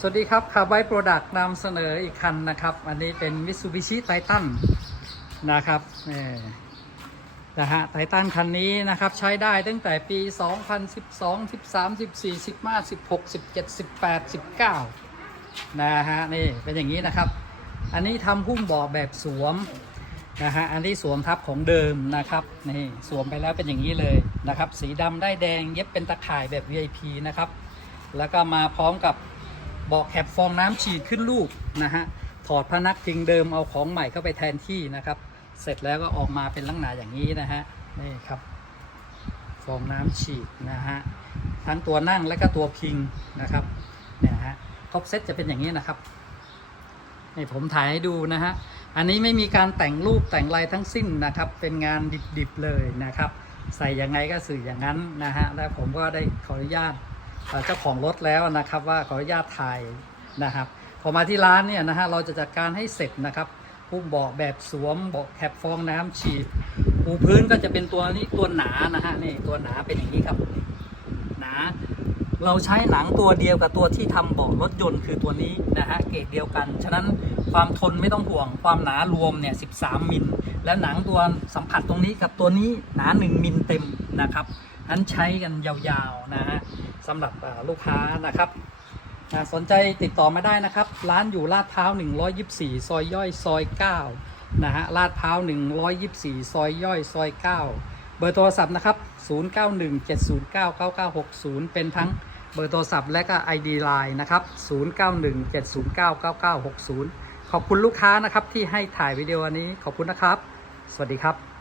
สวัสดีครับคาร์ไบโปรดักต์นำเสนออีกคันนะครับ อันนี้เป็น Mitsubishi Titan นะครับนี่นะฮะไททันคันนี้นะครับ ใช้ได้ตั้งแต่ปี 2012 13 14 15 16 17 18 19 นะฮะ นี่ เป็นอย่างนี้นะครับ อันนี้ทำหุ้มเบาะแบบสวม นะฮะ อันที่สวมทับของเดิมนะครับ นี่ สวมไปแล้วเป็นอย่างนี้เลยนะครับ สีดำได้แดงเย็บเป็นตะข่ายแบบ VIP นะครับ แล้วก็มาพร้อมกับ เบาะแคปฟองน้ำฉีดขึ้นลูกนะฮะ ถอดพนักทิ้งเดิมเอาของใหม่เข้าไปแทนที่นะครับ เสร็จแล้วก็ออกมาเป็นลักษณะอย่างนี้นะฮะ นี่ครับ ฟองน้ำฉีดนะฮะ ทั้งตัวนั่งและก็ตัวพิงนะครับ เนี่ยฮะครบเซตจะเป็นอย่างนี้นะครับนี่ผมถ่ายให้ดูนะฮะ อันนี้ไม่มีการแต่งรูปแต่งลายทั้งสิ้นนะครับ เป็นงานดิบๆเลยนะครับ ใส่ยังไงก็สื่ออย่างนั้นนะฮะ และผมก็ได้ขออนุญาต เจ้าของรถแล้วนะครับ ว่าขออนุญาตถ่ายนะครับ พอมาที่ร้านเนี่ยนะฮะเราจะจัดการให้เสร็จนะครับผู้เบาะแบบสวมเบาะแคปฟองน้ำฉีดปูพื้นก็จะเป็นตัวนี้ตัวหนานะฮะนี่ตัวหนาเป็นอย่างนี้ครับหนาเราใช้หนังตัวเดียวกับตัวที่ทำเบาะรถยนต์คือตัวนี้นะฮะเกรดเดียวกัน ฉะนั้นความทนไม่ต้องห่วง ความหนารวมเนี่ย 13 มิล และหนังตัวสัมผัสตรงนี้กับตัวนี้หนา 1 มิลเต็มนะครับนั้นใช้กันยาวๆนะฮะ สำหรับลูกค้านะครับสนใจติดต่อมาได้นะครับ ร้านอยู่ลาดพร้าว 124 ซอยย่อยซอย9นะฮะลาดพร้าว 124 ซอยย่อยซอย 9 เบอร์โทรศัพท์นะครับ 0917099960 เป็นทั้งเบอร์โทรศัพท์และก็ ID Line นะครับ 0917099960 ขอบคุณลูกค้านะครับที่ให้ถ่ายวิดีโออันนี้ขอบคุณนะครับ สวัสดีครับ